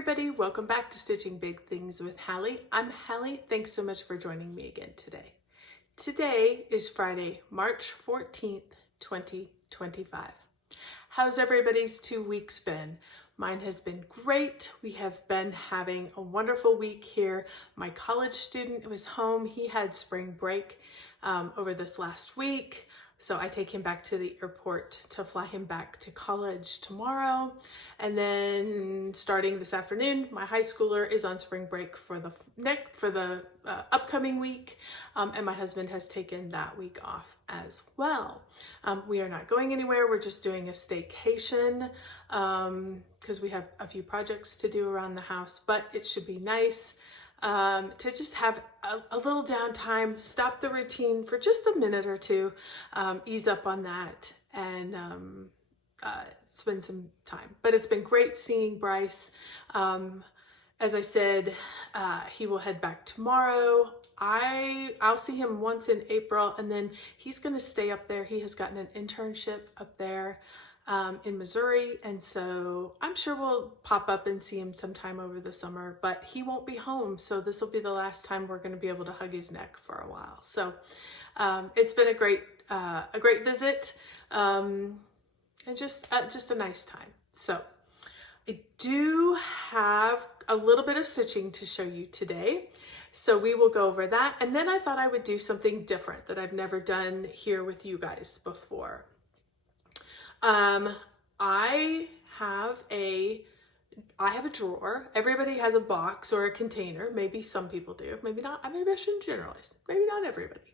everybody, welcome back to Stitching Big Things with Hallie. I'm Hallie. Thanks so much for joining me again today. Today is Friday, March 14th, 2025. How's everybody's 2 weeks been? Mine has been great. We have been having a wonderful week here. My college student was home. He had spring break over this last week. So I take him back to the airport to fly him back to college tomorrow. And then starting this afternoon, my high schooler is on spring break for the upcoming week. And my husband has taken that week off as well. We are not going anywhere. We're just doing a staycation because we have a few projects to do around the house, but it should be nice to just have a little downtime, stop the routine for just a minute or two, ease up on that, and spend some time. But it's been great seeing Bryce. As I said, he will head back tomorrow. I'll see him once in April, and then he's going to stay up there. He has gotten an internship up there in Missouri, and so I'm sure we'll pop up and see him sometime over the summer, but he won't be home, so this will be the last time we're going to be able to hug his neck for a while. So it's been a great visit, and just a nice time. So I do have a little bit of stitching to show you today, so we will go over that, and then I thought I would do something different that I've never done here with you guys before. I have a drawer. Everybody has a box or a container. Maybe some people do. Maybe not. Maybe I shouldn't generalize. Maybe not everybody.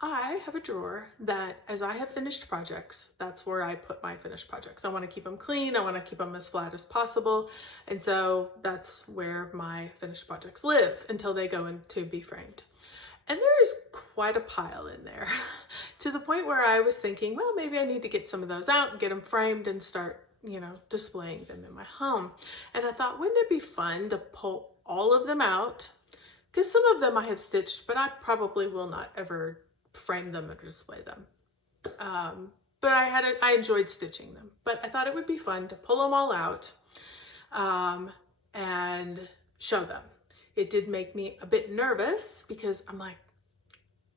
I have a drawer that as I have finished projects, that's where I put my finished projects. I want to keep them clean. I want to keep them as flat as possible. And so that's where my finished projects live until they go in to be framed. And there is quite a pile in there to the point where I was thinking, well, maybe I need to get some of those out and get them framed and start, displaying them in my home. And I thought, wouldn't it be fun to pull all of them out? Because some of them I have stitched, but I probably will not ever frame them or display them. But I enjoyed stitching them. But I thought it would be fun to pull them all out and show them. It did make me a bit nervous because I'm like,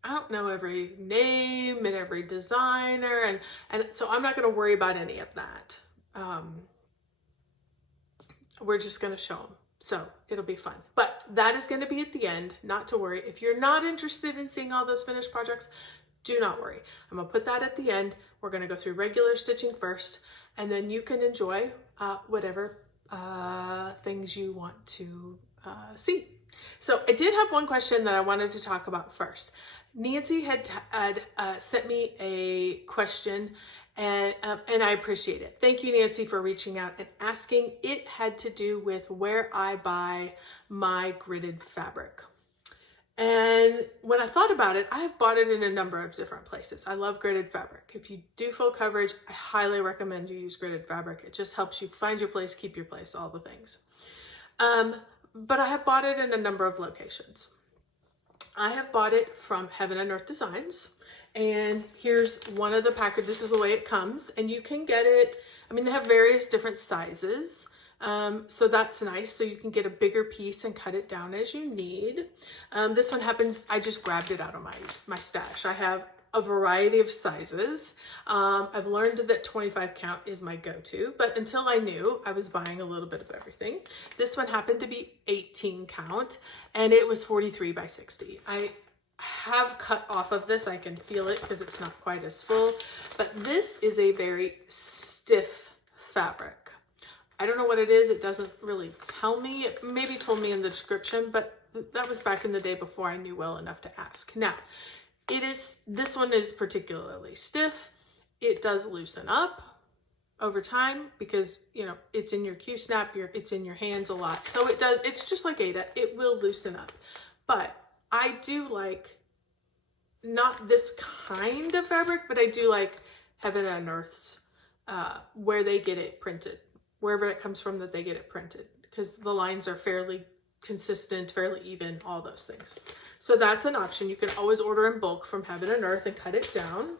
I don't know every name and every designer, and so I'm not going to worry about any of that. We're just going to show them. So it'll be fun. But that is going to be at the end, not to worry. If you're not interested in seeing all those finished projects, do not worry. I'm going to put that at the end. We're going to go through regular stitching first, and then you can enjoy whatever things you want to see. So I did have one question that I wanted to talk about first. Nancy had sent me a question, and I appreciate it. Thank you, Nancy, for reaching out and asking. It had to do with where I buy my gridded fabric. And when I thought about it, I have bought it in a number of different places. I love gridded fabric. If you do full coverage, I highly recommend you use gridded fabric. It just helps you find your place, keep your place, all the things. But I have bought it in a number of locations. I have bought it from Heaven and Earth Designs, and here's one of the packages. This is the way it comes, and you can get it. I mean, they have various different sizes, so that's nice. So you can get a bigger piece and cut it down as you need. This one happens, I just grabbed it out of my stash. I have a variety of sizes. I've learned that 25 count is my go-to, but until I knew, I was buying a little bit of everything. This one happened to be 18 count, and it was 43 by 60. I have cut off of this. I can feel it because it's not quite as full, but this is a very stiff fabric. I don't know what it is. It doesn't really tell me. It maybe told me in the description, but that was back in the day before I knew well enough to ask. Now, this one is particularly stiff. It does loosen up over time because, it's in your Q-snap, it's in your hands a lot. So it's just like Ada, it will loosen up. But I do like, not this kind of fabric, but I do like Heaven and Earth's, where they get it printed, wherever it comes from that they get it printed, because the lines are fairly consistent, fairly even, all those things. So that's an option. You can always order in bulk from Heaven and Earth and cut it down.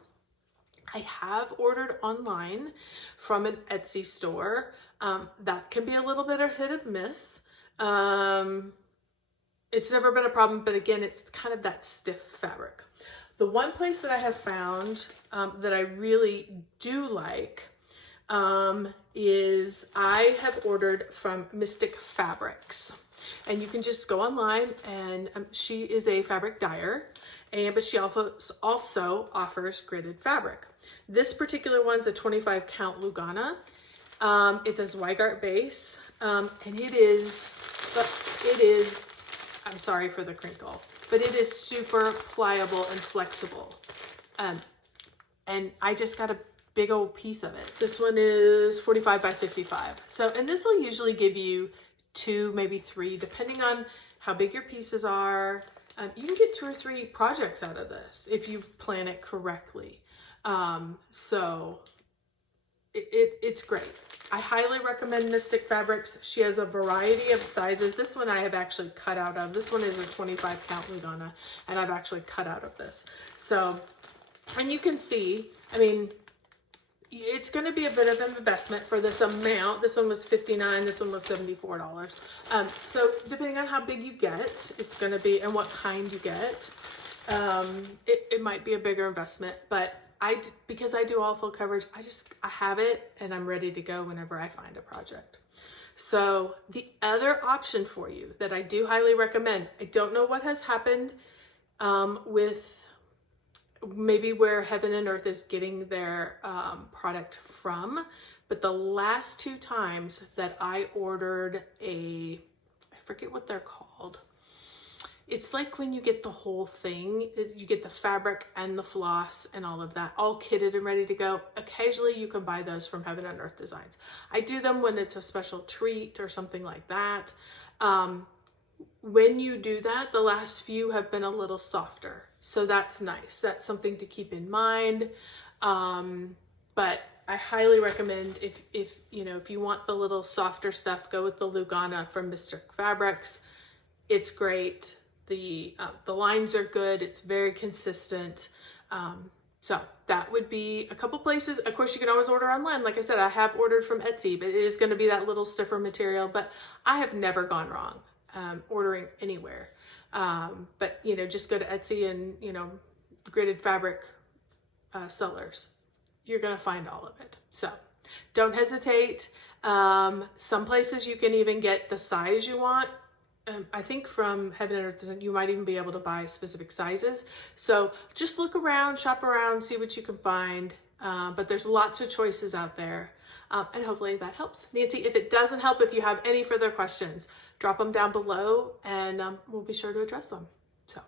I have ordered online from an Etsy store That can be a little bit of hit and miss. It's never been a problem, but again, it's kind of that stiff fabric. The one place that I have found that I really do like is I have ordered from Mystic Fabrics. And you can just go online, and she is a fabric dyer, but she also offers gridded fabric. This particular one's a 25 count Lugana. It's a Zweigart base, and it is, I'm sorry for the crinkle, but it is super pliable and flexible. And I just got a big old piece of it. This one is 45 by 55. So, and this will usually give you 2, maybe 3, depending on how big your pieces are. You can get 2 or 3 projects out of this if you plan it correctly. So it's great. I highly recommend Mystic Fabrics. She has a variety of sizes. This one I have actually cut out of. This one is a 25 count Lugana, and I've actually cut out of this. So, and you can see, I mean, it's going to be a bit of an investment for this amount. This one was $59. This one was $74. So depending on how big you get, it's going to be, and what kind you get, it might be a bigger investment. But because I do all full coverage, I have it and I'm ready to go whenever I find a project. So the other option for you that I do highly recommend, I don't know what has happened with maybe where Heaven and Earth is getting their product from, but the last 2 times that I ordered I forget what they're called. It's like when you get the whole thing, you get the fabric and the floss and all of that, all kitted and ready to go. Occasionally you can buy those from Heaven and Earth Designs. I do them when it's a special treat or something like that. When you do that, the last few have been a little softer. So that's nice. That's something to keep in mind. But I highly recommend if you want the little softer stuff, go with the Lugana from Mystic Fabrics. It's great. The lines are good. It's very consistent. So that would be a couple places. Of course, you can always order online. Like I said, I have ordered from Etsy, but it is going to be that little stiffer material. But I have never gone wrong ordering anywhere. But just go to Etsy and gridded fabric sellers. You're going to find all of it. So don't hesitate. Some places you can even get the size you want. I think from Heaven and Earth Design, you might even be able to buy specific sizes. So just look around, shop around, see what you can find. But there's lots of choices out there. And hopefully that helps. Nancy, if it doesn't help, if you have any further questions, drop them down below and we'll be sure to address them. So,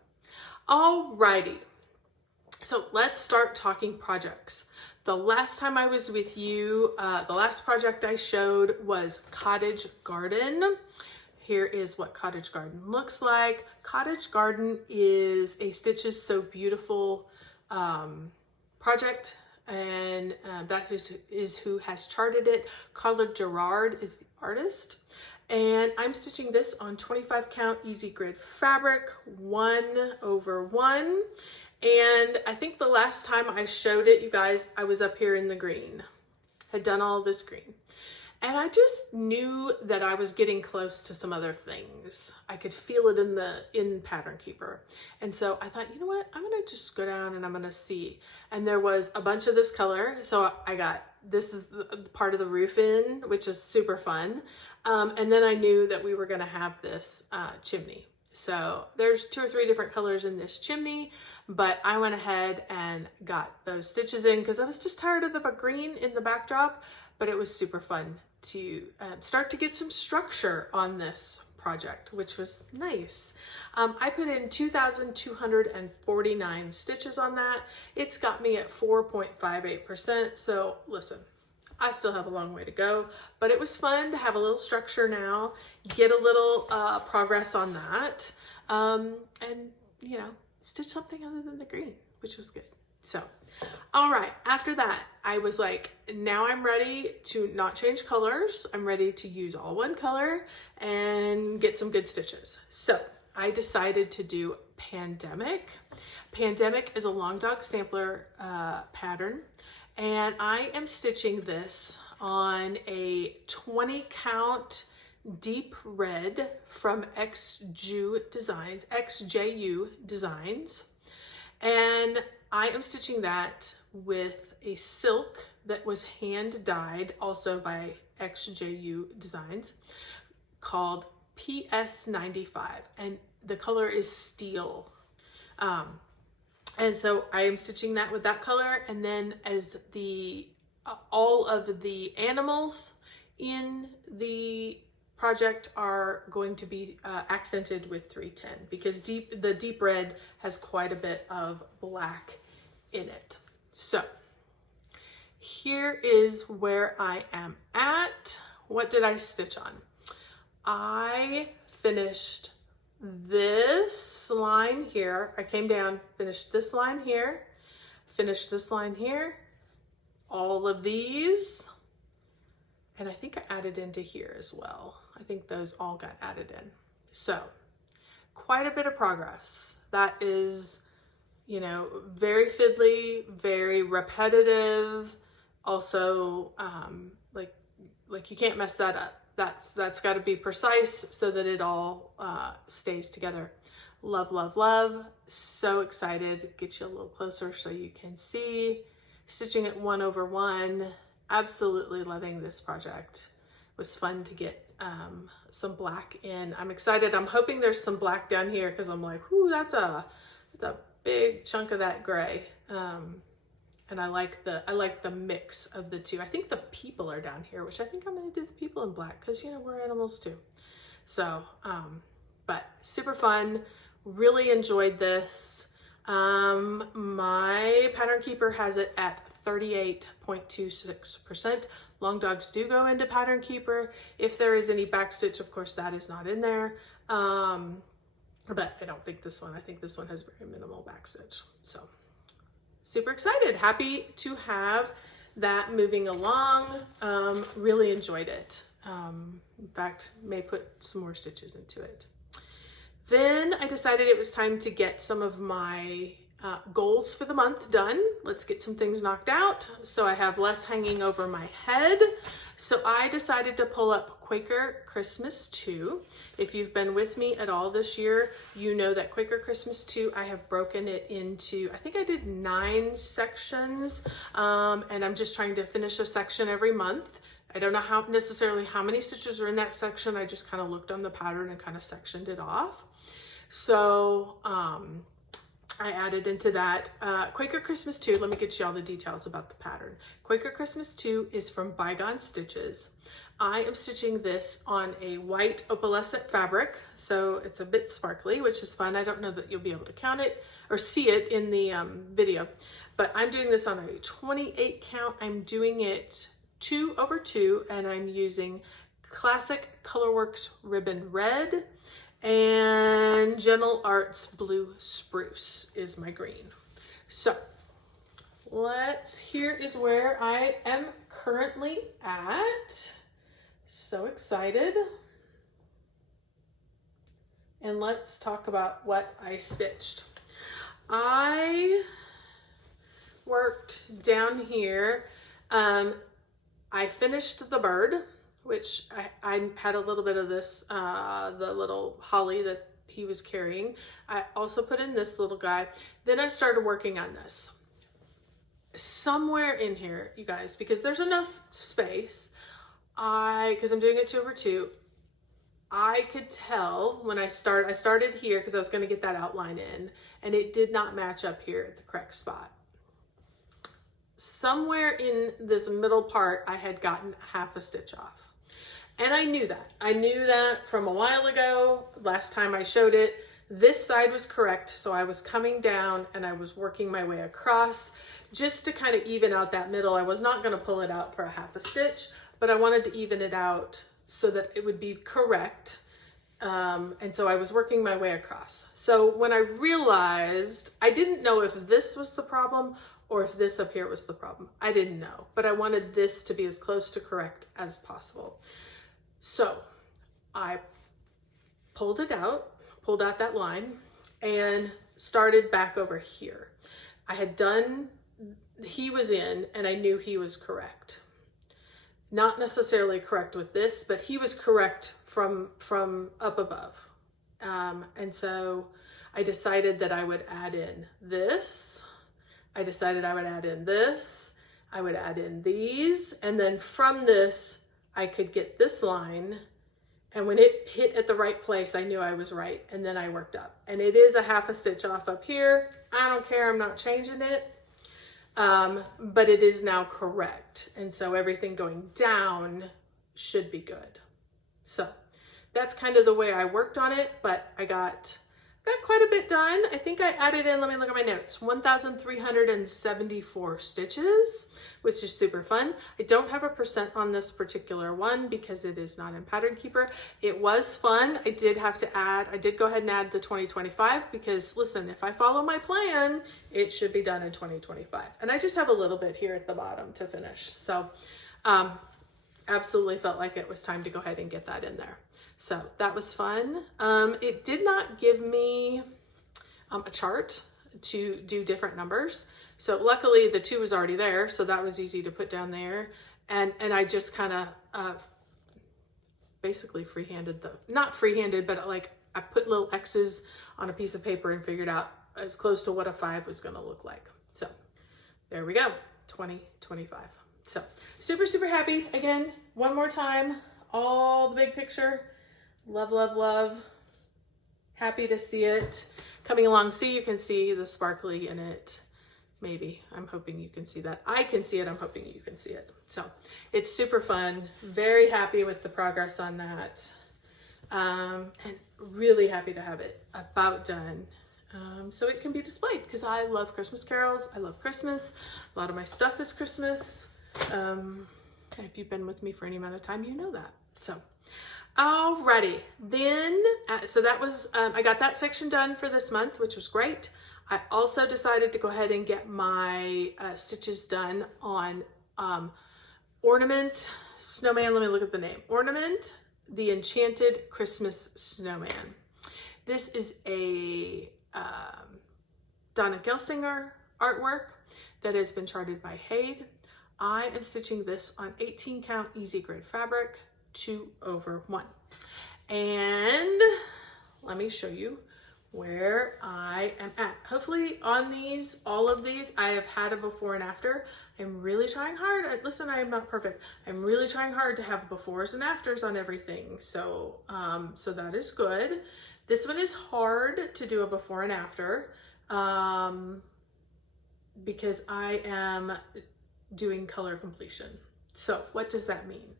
alrighty. So let's start talking projects. The last time I was with you, the last project I showed was Cottage Garden. Here is what Cottage Garden looks like. Cottage Garden is a Stitches So Beautiful project, and that is who has charted it. Carla Gerard is the artist. And I'm stitching this on 25 count easy grid fabric, 1/1. And I think the last time I showed it, you guys, I was up here in the green, had done all this green. And I just knew that I was getting close to some other things. I could feel it in Pattern Keeper. And so I thought, you know what, I'm gonna just go down and I'm gonna see. And there was a bunch of this color. So I got, this is the part of the roof in, which is super fun. And then I knew that we were gonna have this chimney. So there's 2 or 3 different colors in this chimney, but I went ahead and got those stitches in because I was just tired of the green in the backdrop, but it was super fun to start to get some structure on this project, which was nice. I put in 2,249 stitches on that. It's got me at 4.58%. So listen, I still have a long way to go, but it was fun to have a little structure now, get a little progress on that, and stitch something other than the green, which was good. So, all right, after that, I was like, now I'm ready to not change colors. I'm ready to use all one color and get some good stitches. So I decided to do Pandemic. Pandemic is a long dog sampler pattern, and I am stitching this on a 20 count deep red from XJU Designs. And I am stitching that with a silk that was hand dyed, also by XJU Designs, called PS95, and the color is steel. And so I am stitching that with that color, and then as the all of the animals in the project are going to be accented with 310, because the deep red has quite a bit of black in it. So here is where I am at. What did I stitch on? I finished this line here. I came down, finished this line here, finished this line here, all of these, and I think I added into here as well. I think those all got added in. So quite a bit of progress. That is, you know, very fiddly, very repetitive. Also, like you can't mess that up. That's got to be precise so that it all stays together. Love, love, love. So excited. Get you a little closer so you can see. Stitching it 1 over 1. Absolutely loving this project. It was fun to get some black in. I'm excited. I'm hoping there's some black down here, because I'm like, whoo, that's a big chunk of that gray. And I like the mix of the two. I think the people are down here, which I think I'm gonna do the people in black, because, you know, we're animals too. So, but super fun. Really enjoyed this. My pattern keeper has it at 38.26%. Long dogs do go into pattern keeper. If there is any backstitch, of course, that is not in there. But I don't think this one, I think this one has very minimal backstitch. So super excited, happy to have that moving along. Really enjoyed it. In fact, may put some more stitches into it. Then I decided it was time to get some of my goals for the month done. Let's get some things knocked out so I have less hanging over my head. So I decided to pull up Quaker Christmas 2. If you've been with me at all this year, you know that Quaker Christmas 2, I have broken it into, I think I did 9 sections, and I'm just trying to finish a section every month. I don't know necessarily how many stitches are in that section. I just kind of looked on the pattern and kind of sectioned it off. So I added into that Quaker Christmas 2. Let me get you all the details about the pattern. Quaker Christmas 2 is from Bygone Stitches. I am stitching this on a white opalescent fabric, so it's a bit sparkly, which is fun. I don't know that you'll be able to count it or see it in the video, but I'm doing this on a 28 count. I'm doing it 2 over 2, and I'm using Classic Colorworks Ribbon Red, and Gentle Arts Blue Spruce is my green. So here is where I am currently at. So excited. And let's talk about what I stitched. I worked down here. I finished the bird, which I had a little bit of this, the little holly that he was carrying. I also put in this little guy. Then I started working on this. Somewhere in here, you guys, because there's enough space, because I'm doing it 2 over 2, I could tell when I started here because I was going to get that outline in, and it did not match up here at the correct spot. Somewhere in this middle part, I had gotten half a stitch off. And I knew that. I knew that from a while ago. Last time I showed it, this side was correct. So I was coming down and I was working my way across just to kind of even out that middle. I was not going to pull it out for a half a stitch, but I wanted to even it out so that it would be correct. And so I was working my way across. So when I realized, I didn't know if this was the problem or if this up here was the problem. I didn't know, but I wanted this to be as close to correct as possible. So I pulled out that line and started back over here. I had done, he was in and I knew he was correct. not necessarily correct with this, but he was correct from up above. And so I decided that I would add in this. I decided I would add in this. I would add in these. And then from this, I could get this line. And when it hit at the right place, I knew I was right. And then I worked up. And it is a half a stitch off up here. I don't care. I'm not changing it. But it is now correct. And so everything going down should be good. So that's kind of the way I worked on it, but I got quite a bit done. I think I added in, let me look at my notes, 1,374 stitches, which is super fun. I don't have a percent on this particular one because it is not in Pattern Keeper. It was fun. I did go ahead and add the 2025 because listen, if I follow my plan, it should be done in 2025. And I just have a little bit here at the bottom to finish. So absolutely felt like it was time to go ahead and get that in there. So that was fun. It did not give me a chart to do different numbers. So luckily the 2 was already there. So that was easy to put down there. And I just kind of basically freehanded not freehanded, but like I put little X's on a piece of paper and figured out as close to what a 5 was going to look like. So there we go, 2025. So super, super happy. Again, one more time, all the big picture. Love, love, love. Happy to see it coming along. See, you can see the sparkly in it. Maybe. I'm hoping you can see that. I can see it. I'm hoping you can see it. So it's super fun. Very happy with the progress on that. And really happy to have it about done. So it can be displayed because I love Christmas carols. I love Christmas. A lot of my stuff is Christmas. If you've been with me for any amount of time, you know that. So alrighty, then, so that was, I got that section done for this month, which was great. I also decided to go ahead and get my stitches done on Ornament Snowman. Let me look at the name. Ornament, the Enchanted Christmas Snowman. This is a Donna Gelsinger artwork that has been charted by Haid. I am stitching this on 18 count easy grade fabric, 2/1. And let me show you where I am at. Hopefully on these, all of these, I have had a before and after. I'm really trying hard. Listen, I am not perfect. I'm really trying hard to have befores and afters on everything. So, so that is good. This one is hard to do a before and after, because I am doing color completion. So what does that mean?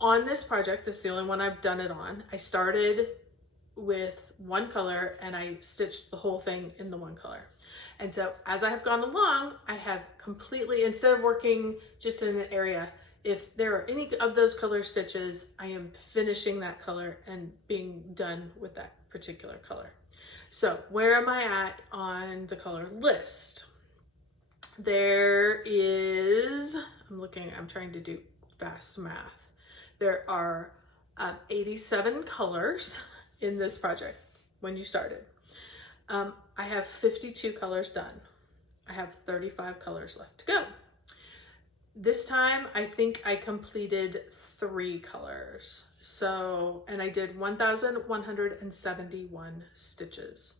On this project, this is the only one I've done it on, I started with one color and I stitched the whole thing in the one color. And so as I have gone along, I have completely, instead of working just in an area, if there are any of those color stitches, I am finishing that color and being done with that particular color. So where am I at on the color list? There is, I'm trying to do fast math. There are 87 colors in this project when you started. I have 52 colors done. I have 35 colors left to go. This time, I think I completed 3 colors. So, and I did 1,171 stitches.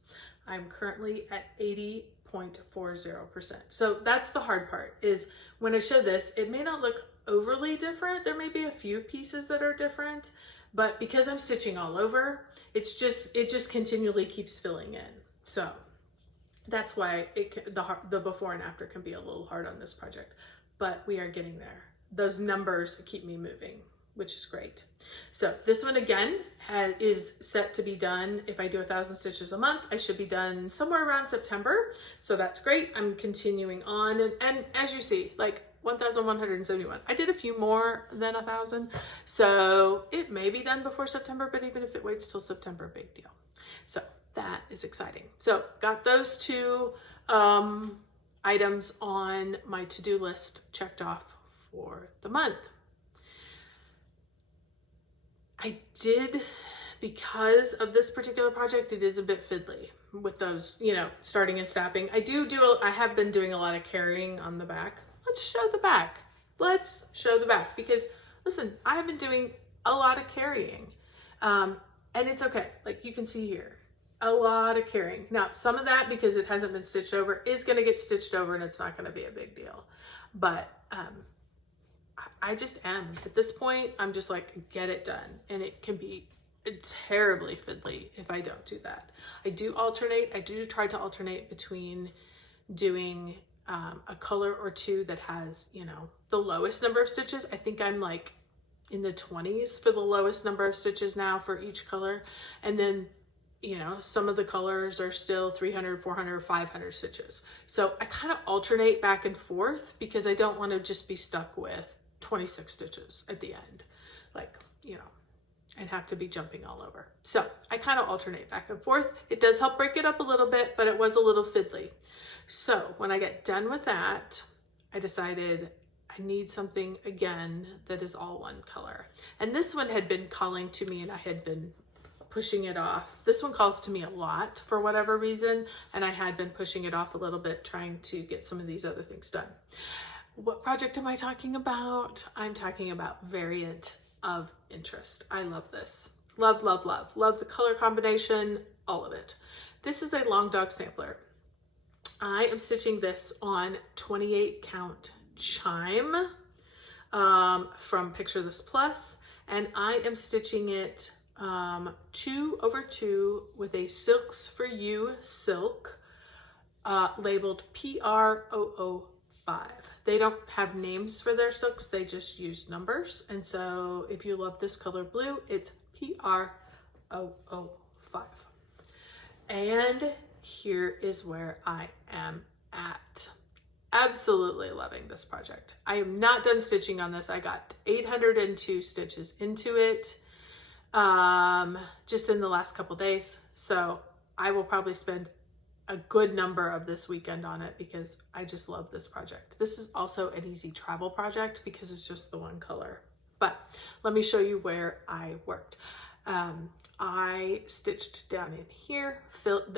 I'm currently at 80.40%. So that's the hard part, is when I show this, it may not look overly different. There may be a few pieces that are different, but because I'm stitching all over, it just continually keeps filling in. So that's why the before and after can be a little hard on this project, but we are getting there. Those numbers keep me moving, which is great. So this one again is set to be done. If I do 1,000 stitches a month, I should be done somewhere around September. So that's great. I'm continuing on. And as you see, like 1,171. I did a few more than 1,000. So it may be done before September, but even if it waits till September, big deal. So that is exciting. So got those 2 items on my to-do list checked off for the month. I did, because of this particular project, it is a bit fiddly with those, starting and stopping. I have been doing a lot of carrying on the back. Let's show the back. Let's show the back, because Listen, I have been doing a lot of carrying, and it's okay. Like you can see here, a lot of carrying. Now, some of that, because it hasn't been stitched over, is going to get stitched over and it's not going to be a big deal. But I just am. At this point, I'm just like, get it done. And it can be terribly fiddly if I don't do that. I do alternate. I do try to alternate between doing a color or two that has, you know, the lowest number of stitches. I think I'm like in the 20s for the lowest number of stitches now for each color. And then, you know, some of the colors are still 300, 400, 500 stitches. So I kind of alternate back and forth because I don't want to just be stuck with 26 stitches at the end, like, you know, and have to be jumping all over. So I kind of alternate back and forth. It does help break it up a little bit, but it was a little fiddly. So when I get done with that, I decided I need something again that is all one color. And this one had been calling to me and I had been pushing it off. This one calls to me a lot for whatever reason, and I had been pushing it off a little bit, trying to get some of these other things done. What project am I talking about? I'm talking about Variant of Interest. I love this. Love, love, love. Love the color combination, all of it. This is a long dog sampler. I am stitching this on 28 count chime from Picture This Plus, and I am stitching it 2/2 with a Silks for You silk labeled PR005. They don't have names for their silks, they just use numbers. And so if you love this color blue, it's PR005. And here is where I am at. Absolutely loving this project. I am not done stitching on this. I got 802 stitches into it just in the last couple days. So I will probably spend a good number of this weekend on it because I just love this project. This is also an easy travel project because it's just the one color. But let me show you where I worked. I stitched down in here.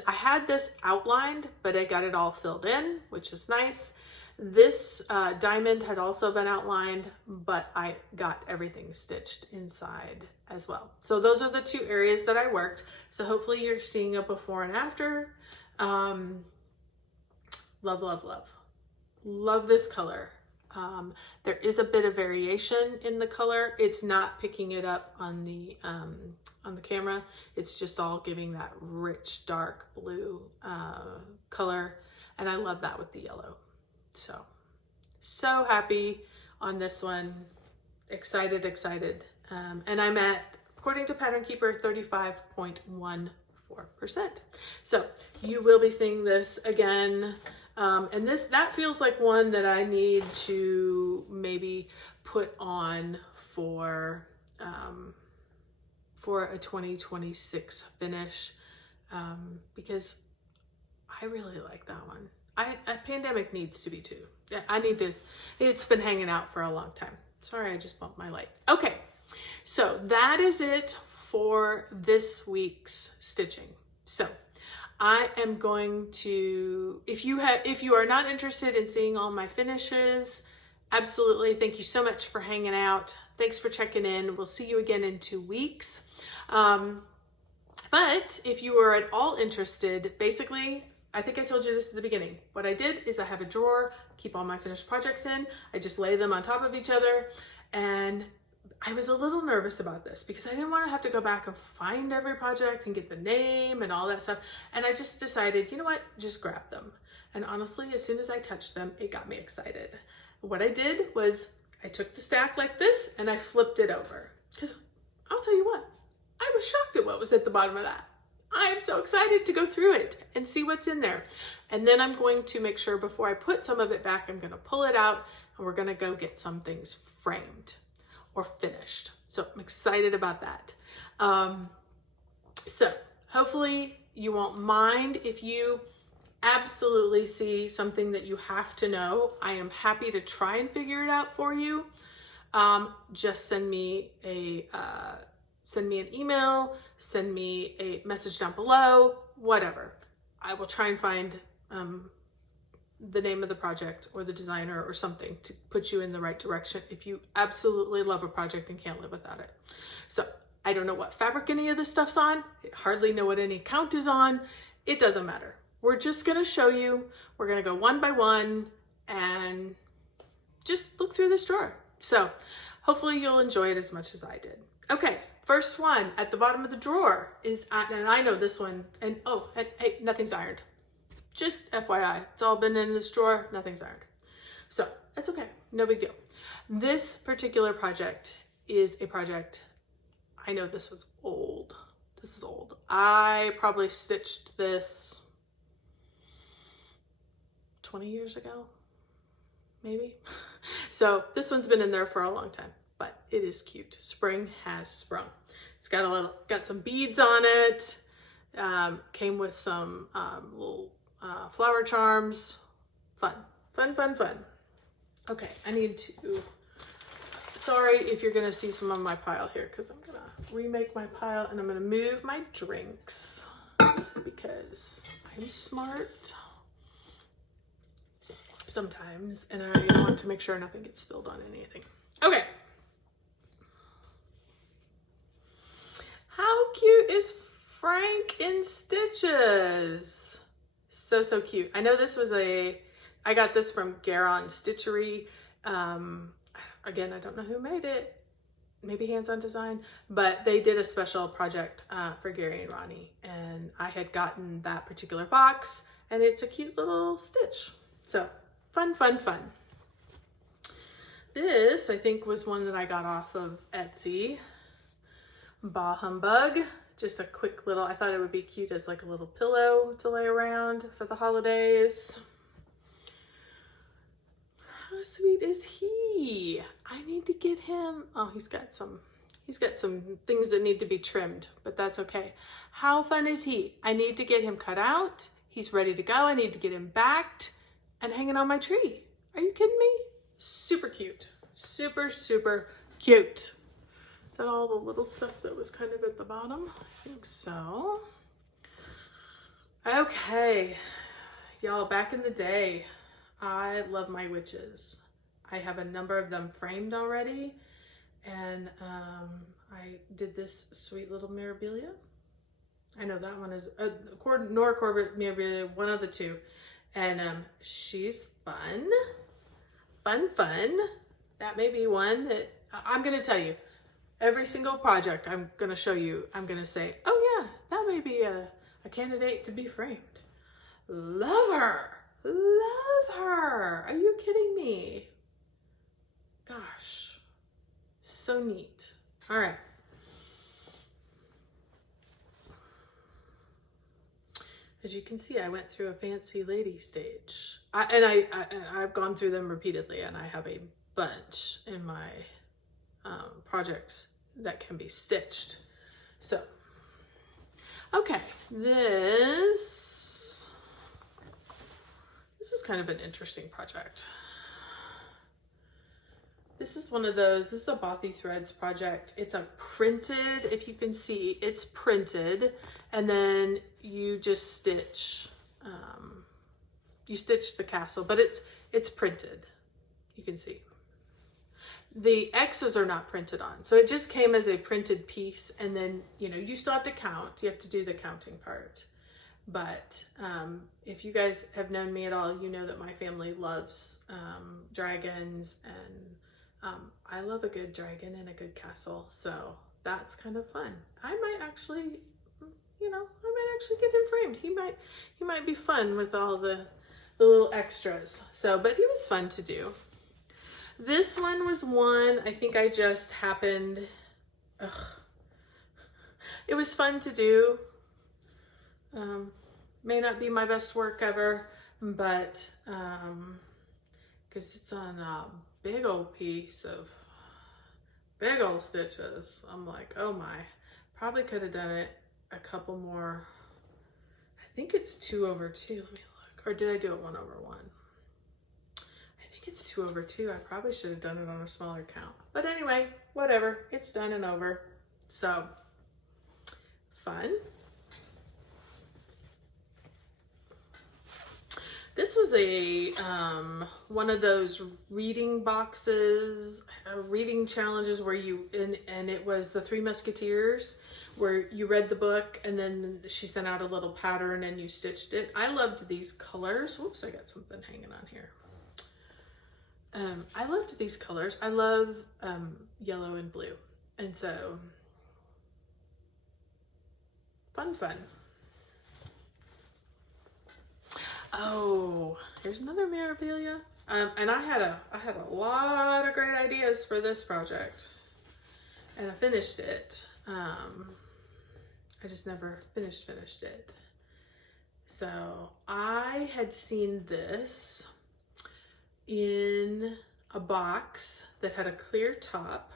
I had this outlined, but I got it all filled in, which is nice. This diamond had also been outlined, but I got everything stitched inside as well. So those are the two areas that I worked. So hopefully you're seeing a before and after. Love, love, love. Love this color. There is a bit of variation in the color. It's not picking it up on the camera. It's just all giving that rich, dark blue color. And I love that with the yellow. So happy on this one. Excited, excited. And I'm at, according to Pattern Keeper, 35.14%. So you will be seeing this again. And that feels like one that I need to maybe put on for a 2026 finish, because I really like that one. A pandemic needs to be too. It's been hanging out for a long time. Sorry, I just bumped my light. Okay, so that is it for this week's stitching. So I am going to, if you are not interested in seeing all my finishes, absolutely. Thank you so much for hanging out. Thanks for checking in. We'll see you again in 2 weeks. But if you are at all interested, basically, I think I told you this at the beginning. What I did is I have a drawer, keep all my finished projects in. I just lay them on top of each other. And I was a little nervous about this because I didn't want to have to go back and find every project and get the name and all that stuff. And I just decided, you know what, just grab them. And honestly, as soon as I touched them, it got me excited. What I did was I took the stack like this and I flipped it over. Because I'll tell you what, I was shocked at what was at the bottom of that. I am so excited to go through it and see what's in there. And then I'm going to make sure before I put some of it back, I'm going to pull it out and we're going to go get some things framed or finished. So I'm excited about that. So hopefully you won't mind if you absolutely see something that you have to know. I am happy to try and figure it out for you. Just send me an email, send me a message down below, whatever. I will try and find the name of the project or the designer or something to put you in the right direction if you absolutely love a project and can't live without it. So I don't know what fabric any of this stuff's on. I hardly know what any count is on. It doesn't matter. We're just gonna show you. We're gonna go one by one and just look through this drawer. So hopefully you'll enjoy it as much as I did. Okay, first one at the bottom of the drawer is, and I know this one, and oh, and hey, nothing's ironed. Just FYI, it's all been in this drawer, nothing's ironed. So that's okay, no big deal. This particular project is a project, I know this was old. This is old. I probably stitched this 20 years ago, maybe. So this one's been in there for a long time, but it is cute. Spring has sprung. It's got some beads on it. Came with some little flower charms. Fun. Okay, I need to, sorry if you're gonna see some of my pile here, because I'm gonna remake my pile and I'm gonna move my drinks because I'm smart sometimes and I want to make sure nothing gets spilled on anything. Okay. How cute is Frank in stitches? So cute. I know this was I got this from Garon Stitchery. Again, I don't know who made it. Maybe Hands On Design, but they did a special project for Gary and Ronnie, and I had gotten that particular box, and it's a cute little stitch. So fun. This, I think, was one that I got off of Etsy. Bah Humbug. Just a quick little, I thought it would be cute as like a little pillow to lay around for the holidays. How sweet is he? I need to get him, oh, he's got some things that need to be trimmed, but that's okay. How fun is he? I need to get him cut out. He's ready to go. I need to get him backed and hanging on my tree. Are you kidding me? Super cute. Super cute. Is that all the little stuff that was kind of at the bottom? I think so. Okay, y'all, back in the day, I love my witches. I have a number of them framed already, and I did this sweet little Mirabilia. I know that one is Nora Corbett Mirabilia, one of the two, and she's fun. That may be one that I'm gonna tell you. Every single project I'm going to show you, I'm going to say, oh yeah, that may be a candidate to be framed. Love her. Are you kidding me? Gosh, so neat. All right. As you can see, I went through a fancy lady stage. I've gone through them repeatedly, and I have a bunch in my projects that can be stitched. So, okay, this is kind of an interesting project. This is one of those, this is a Bothy Threads project. It's a printed, if you can see, it's printed, and then you just stitch, you stitch the castle, but it's printed, you can see. The X's are not printed on. So it just came as a printed piece, and then, you know, you still have to count. You have to do the counting part. But if you guys have known me at all, you know that my family loves dragons, and I love a good dragon and a good castle. So that's kind of fun. I might actually, you know, get him framed. He might be fun with all the little extras. So, but he was fun to do. This one was one I think I just happened, it was fun to do. May not be my best work ever, but because it's on a big old piece of big old stitches. I'm like, oh my, probably could have done it a couple more. I think it's 2 over 2. Let me look. Or did I do it 1 over 1? It's 2 over 2. I probably should have done it on a smaller count. But anyway, whatever. It's done and over. So, fun. This was a one of those reading boxes, reading challenges where you, and it was the Three Musketeers, where you read the book and then she sent out a little pattern and you stitched it. I loved these colors. Whoops, I got something hanging on here. I loved these colors. I love yellow and blue. And so, fun. Oh, here's another memorabilia. And I had a lot of great ideas for this project, and I finished it. I just never finished it. So I had seen this in a box that had a clear top,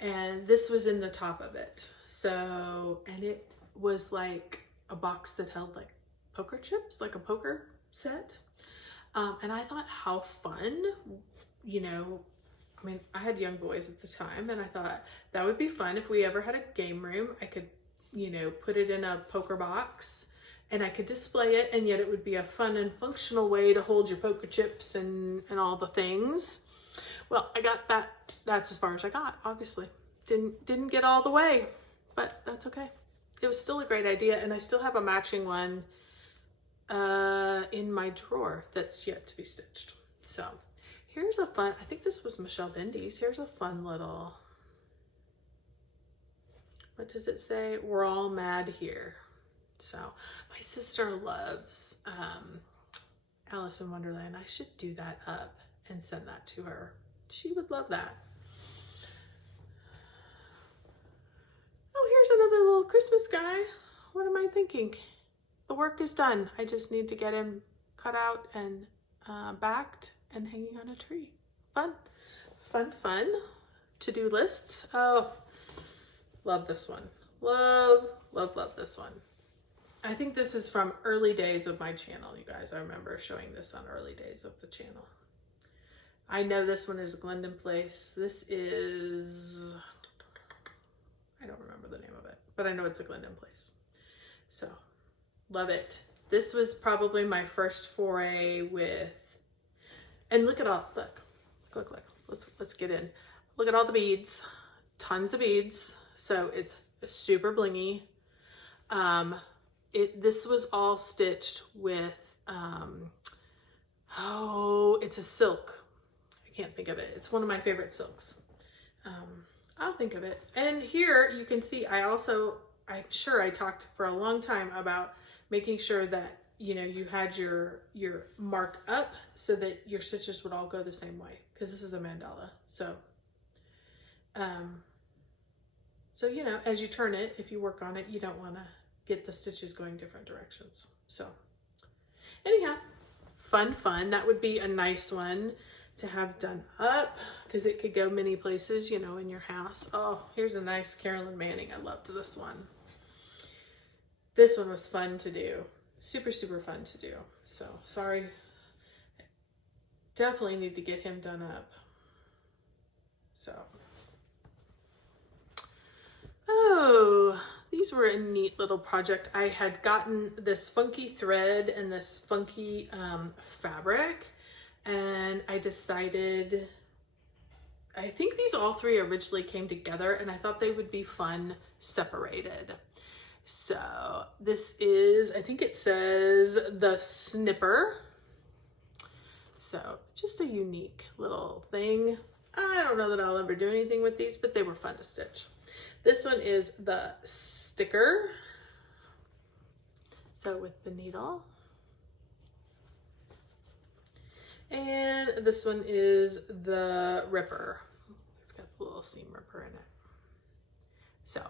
and this was in the top of it. So, and it was like a box that held like poker chips, like a poker set. And I thought, how fun, you know, I mean, I had young boys at the time, and I thought that would be fun if we ever had a game room. I could, you know, put it in a poker box and I could display it, and yet it would be a fun and functional way to hold your poker chips and all the things. Well, I got that. That's as far as I got, obviously. Didn't get all the way, but that's okay. It was still a great idea, and I still have a matching one in my drawer that's yet to be stitched. So here's a fun, I think this was Michelle Bendy's. Here's a fun little, what does it say? We're all mad here. So my sister loves Alice in Wonderland. I should do that up and send that to her. She would love that. Oh, here's another little Christmas guy. What am I thinking? The work is done. I just need to get him cut out and backed and hanging on a tree. Fun. To-do lists. Oh, love this one. Love this one. I think this is from early days of my channel, you guys. I remember showing this on early days of the channel. I know this one is Glendon Place. This is, I don't remember the name of it, but I know it's a Glendon Place. So, love it. This was probably my first foray with, and look at all, look. Let's get in. Look at all the beads, tons of beads. So it's super blingy. This was all stitched with, it's a silk. I can't think of it. It's one of my favorite silks. I'll think of it. And here you can see, I'm sure I talked for a long time about making sure that, you know, you had your mark up so that your stitches would all go the same way, because this is a mandala. So, you know, as you turn it, if you work on it, you don't want to get the stitches going different directions. So anyhow, fun. That would be a nice one to have done up, because it could go many places, you know, in your house. Oh, here's a nice Carolyn Manning. I loved this one. This one was fun to do. Super fun to do. So sorry. Definitely need to get him done up. So. Oh, these were a neat little project. I had gotten this funky thread and this funky fabric, and I decided, I think these all three originally came together, and I thought they would be fun separated. So this is, I think it says the snipper. So just a unique little thing. I don't know that I'll ever do anything with these, but they were fun to stitch. This one is the sticker. So with the needle. And this one is the ripper. It's got the little seam ripper in it. So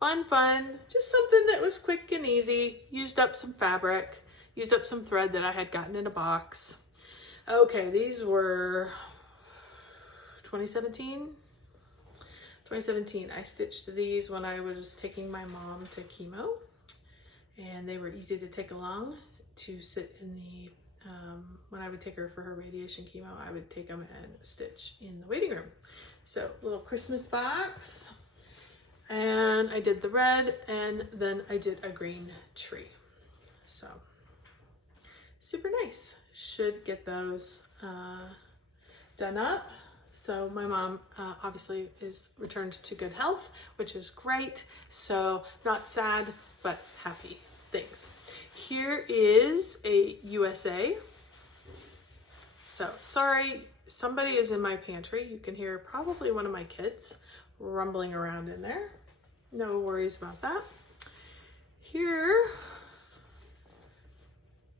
fun. Just something that was quick and easy. Used up some fabric. Used up some thread that I had gotten in a box. Okay, these were 2017. I stitched these when I was taking my mom to chemo, and they were easy to take along to sit in the, when I would take her for her radiation chemo, I would take them and stitch in the waiting room. So little Christmas box, and I did the red, and then I did a green tree. So super nice. Should get those done up. So my mom obviously is returned to good health, which is great. So not sad, but happy things. Here is a USA. So sorry, somebody is in my pantry. You can hear probably one of my kids rumbling around in there. No worries about that. Here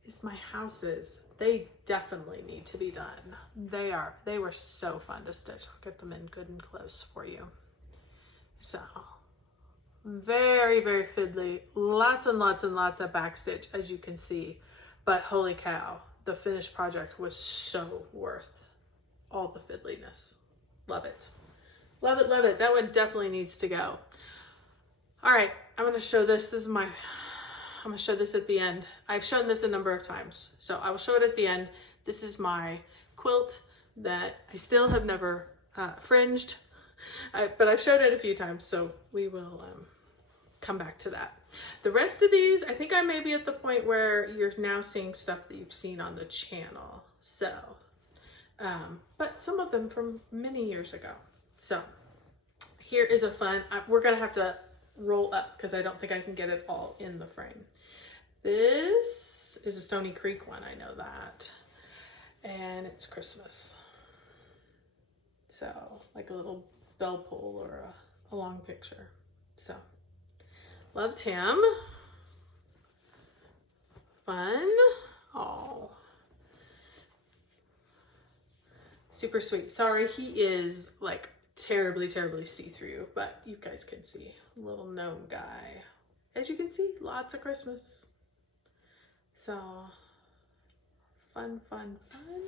is my houses. They definitely need to be done. They were so fun to stitch. I'll get them in good and close for you. So very, very fiddly. Lots and lots and lots of backstitch, as you can see. But holy cow, the finished project was so worth all the fiddliness. Love it. Love it, love it. That one definitely needs to go. All right, I'm gonna show this. I'm gonna show this at the end. I've shown this a number of times, so I will show it at the end. This is my quilt that I still have never fringed, but I've showed it a few times, so we will come back to that. The rest of these, I think I may be at the point where you're now seeing stuff that you've seen on the channel. So, but some of them from many years ago. So here is a fun, we're gonna have to roll up because I don't think I can get it all in the frame. This is a Stony Creek one, I know that. And it's Christmas. So like a little bell pull or a long picture. So loved him. Fun. Oh, super sweet. Sorry, he is like terribly, terribly see-through, but you guys can see. Little gnome guy. As you can see, lots of Christmas. So fun, fun, fun.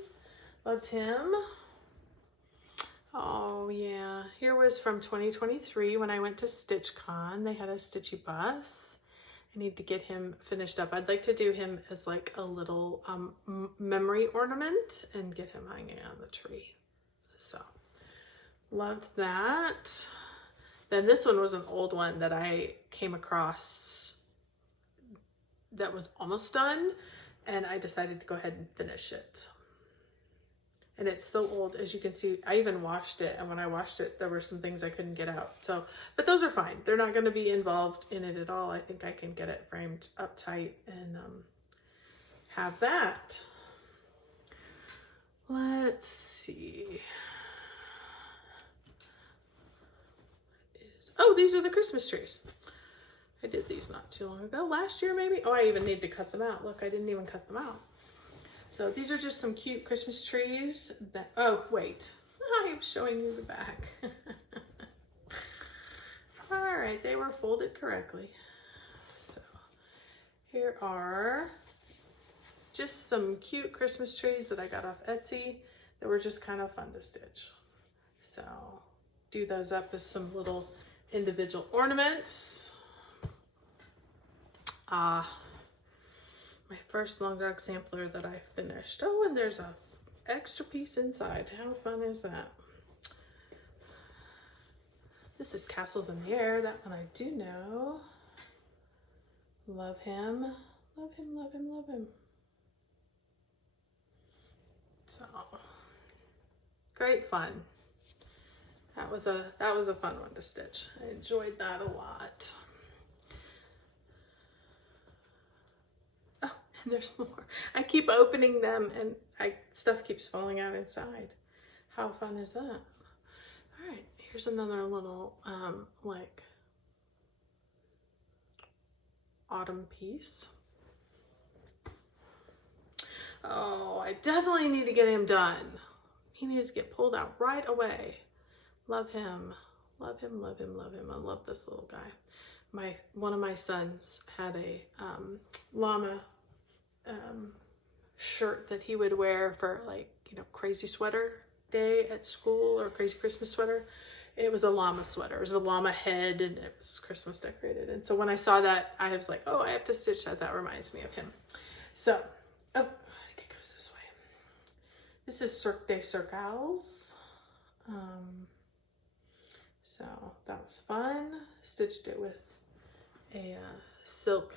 Loved him. Oh yeah, here was from 2023 when I went to StitchCon. They had a Stitchy bus. I need to get him finished up. I'd like to do him as like a little memory ornament and get him hanging on the tree. So loved that. Then this one was an old one that I came across that was almost done, and I decided to go ahead and finish it. And it's so old, as you can see. I even washed it, and when I washed it, there were some things I couldn't get out. So, but those are fine. They're not going to be involved in it at all. I think I can get it framed up tight and have that. Let's see. Oh, these are the Christmas trees. I did these not too long ago. Last year, maybe? Oh, I even need to cut them out. Look, I didn't even cut them out. So these are just some cute Christmas trees that, oh, wait. I'm showing you the back. All right, they were folded correctly. So here are just some cute Christmas trees that I got off Etsy that were just kind of fun to stitch. So do those up as some little individual ornaments. My first long dog sampler that I finished. Oh, and there's a extra piece inside. How fun is that? This is Castles in the Air. That one I do know. Love him. Love him, love him, love him. So great fun. That was a fun one to stitch. I enjoyed that a lot. Oh, and there's more. I keep opening them and stuff keeps falling out inside. How fun is that? All right, here's another little like autumn piece. Oh, I definitely need to get him done. He needs to get pulled out right away. Love him, love him, love him, love him. I love this little guy. One of my sons had a llama shirt that he would wear for, like, you know, crazy sweater day at school or crazy Christmas sweater. It was a llama sweater. It was a llama head and it was Christmas decorated. And so when I saw that, I was like, oh, I have to stitch that. That reminds me of him. So, oh, I think it goes this way. This is Cirque des Circles. So that was fun. Stitched it with a silk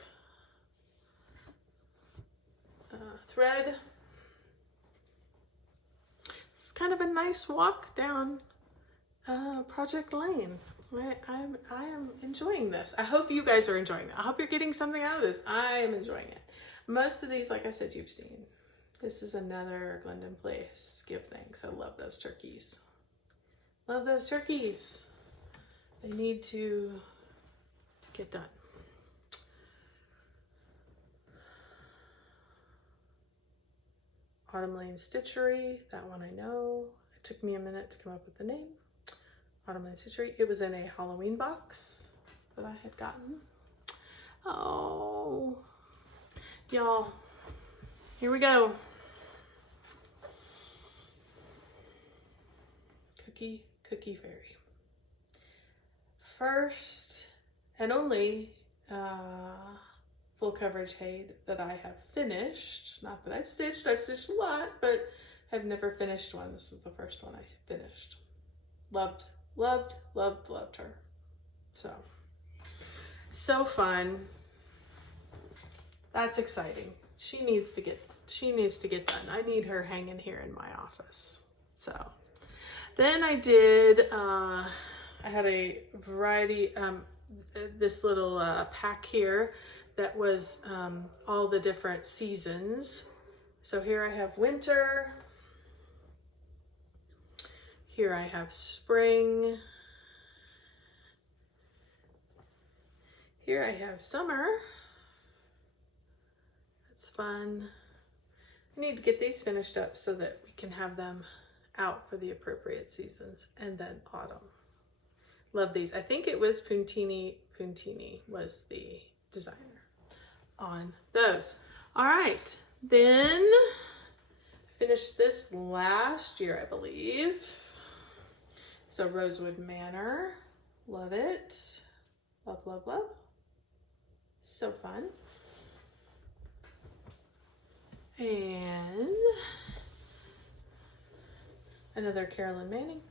thread. It's kind of a nice walk down Project Lane. I am enjoying this. I hope you guys are enjoying it. I hope you're getting something out of this. I am enjoying it. Most of these, like I said, you've seen. This is another Glendon Place Give Thanks. I love those turkeys. Love those turkeys. They need to get done. Autumn Lane Stitchery, that one I know. It took me a minute to come up with the name. Autumn Lane Stitchery. It was in a Halloween box that I had gotten. Oh, y'all, here we go. Cookie Fairy. First and only full coverage Haid that I have finished. Not that I've stitched a lot, but I've never finished one. This was the first one I finished. Loved her. So fun. That's exciting. She needs to get done. I need her hanging here in my office. So then I did, I had a variety, this little pack here that was all the different seasons. So here I have winter. Here I have spring. Here I have summer. That's fun. I need to get these finished up so that we can have them out for the appropriate seasons. And then autumn. Love these. I think it was Puntini was the designer on those. All right, then finished this last year, I believe. So Rosewood Manor, love it. Love. So fun. And another Carolyn Manning.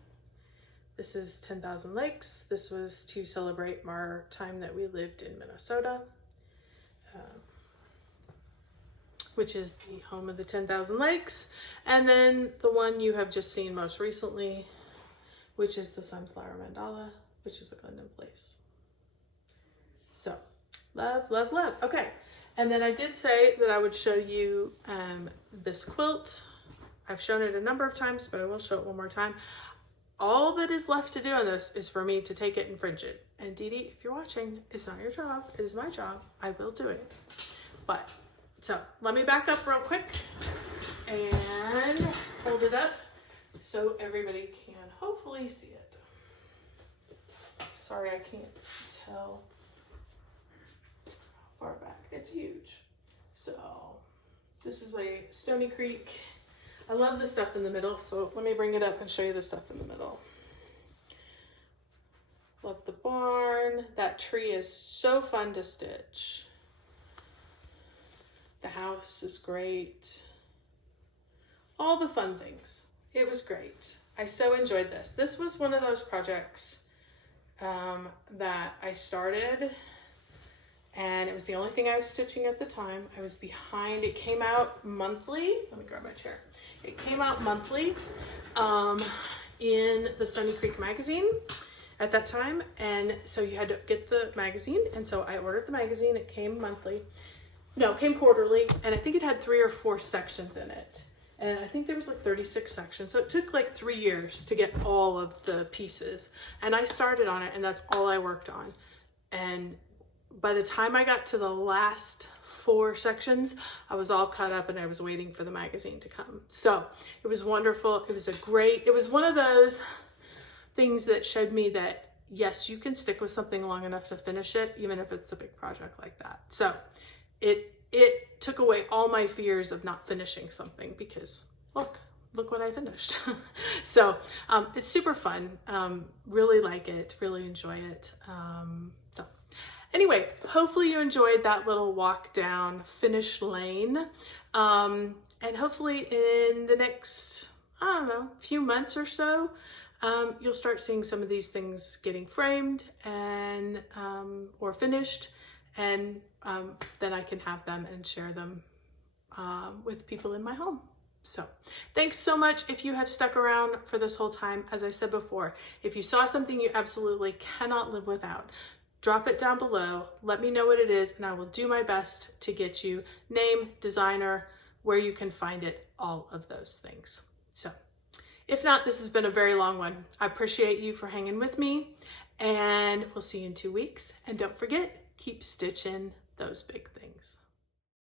This is 10,000 Lakes. This was to celebrate our time that we lived in Minnesota, which is the home of the 10,000 Lakes. And then the one you have just seen most recently, which is the Sunflower Mandala, which is a Glendon Place. So love. Okay. And then I did say that I would show you this quilt. I've shown it a number of times, but I will show it one more time. All that is left to do on this is for me to take it and fringe it. And Dee Dee, if you're watching, it's not your job. It is my job. I will do it. But, so let me back up real quick and hold it up so everybody can hopefully see it. Sorry, I can't tell how far back. It's huge. So this is a Stony Creek. I love the stuff in the middle, so let me bring it up and show you the stuff in the middle. Love the barn. That tree is so fun to stitch. The house is great. All the fun things. It was great. I so enjoyed this. This was one of those projects that I started, and it was the only thing I was stitching at the time. I was behind. It came out monthly. Let me grab my chair. It came out monthly in the Stony Creek magazine at that time. And so you had to get the magazine. And so I ordered the magazine. It came monthly. No, it came quarterly. And I think it had 3 or 4 sections in it. And I think there was like 36 sections. So it took like 3 years to get all of the pieces. And I started on it, and that's all I worked on. And by the time I got to the last 4 sections, I was all caught up and I was waiting for the magazine to come. So it was wonderful. It was one of those things that showed me that yes, you can stick with something long enough to finish it, even if it's a big project like that. So it took away all my fears of not finishing something, because look what I finished. So it's super fun. Really like it, really enjoy it. So anyway, hopefully you enjoyed that little walk down finish lane. And hopefully in the next, I don't know, few months or so, you'll start seeing some of these things getting framed and or finished, and then I can have them and share them with people in my home. So thanks so much if you have stuck around for this whole time. As I said before, if you saw something you absolutely cannot live without, drop it down below. Let me know what it is, and I will do my best to get you name, designer, where you can find it, all of those things. So if not, this has been a very long one. I appreciate you for hanging with me, and we'll see you in 2 weeks. And don't forget, keep stitching those big things.